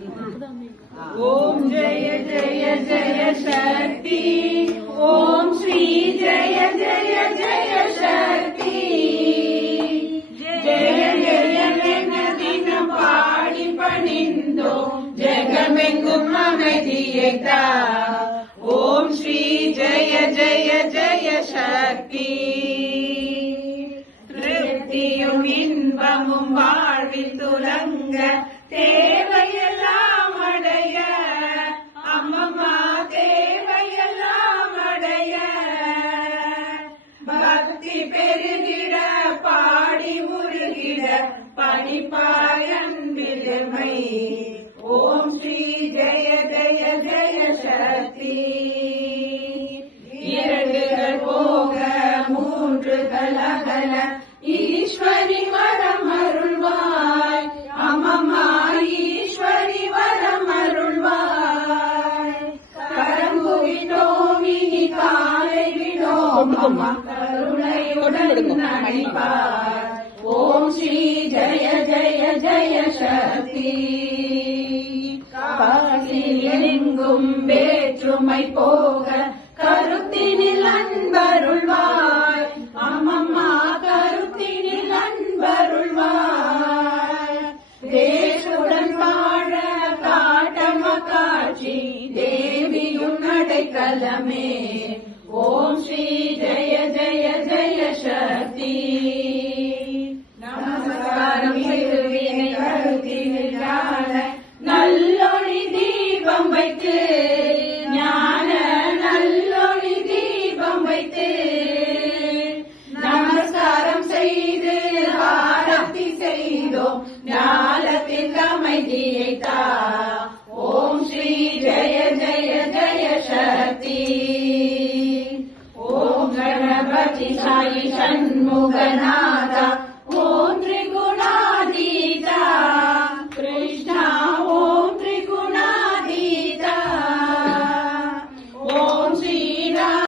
ஓம் ஜெய ஜெய ஜெய சக்தி, ஓம் ஸ்ரீ ஜெய ஜெய ஜெய சக்தி, ஜெய ஜெய தினம் பாடி பணிந்தோம் ஜெகமெங்கும் அமைதியை தா. ஓம் ஸ்ரீ ஜெய ஜெய ஜெய சக்தி, திருப்தியும் இன்பமும் வாழ்வில் துலங்க தேவையெல்லாம் அடைய, அம்மம்மா தேவையெல்லாம் அடைய, பக்தி பெருகிட பாடி முருகிட பணிப்பாய் அன்பிலுமை. ஓம் ஸ்ரீ ஜெய ஜெய ஜெய சக்தி, இரண்டுகள் போக மூன்றுகள் அகல ஈஸ்வரி வரம் அருள்வாய், அம்மம்மா ஈஸ்வரி வரம் அருள்வாய். கரங்குவிட்டோம் இனி காலை விடோம் அம்மா கருணையுடன் அணிப்பாய். ஓம் ஸ்ரீ ஜெய ஜெய ஜெய சக்தி, காசில் எங்கும் வேற்றுமை போக கருத்தினில் அன்பருள்வாய், அம்மம்மா கருத்தினில் அன்பருள்வாய். தேசுடன் வாழ காட்டம காட்சி தேவியும் அடைக்கலமே. ஓம் ஸ்ரீ ஜெய ஜெய ஜெய சக்தி, நமஸ்காரம் செய்துவினை கருத்தினில் ஞான நல்லொளி தீபம் வைத்து, ஞான நல்லொளி தீபம் வைத்து, நமஸ்காரம் செய்து ஆரத்தி செய்தோம் ஞானத்தில் அமைதியை தா. ஓம் ஸ்ரீ ஜெய ஜெய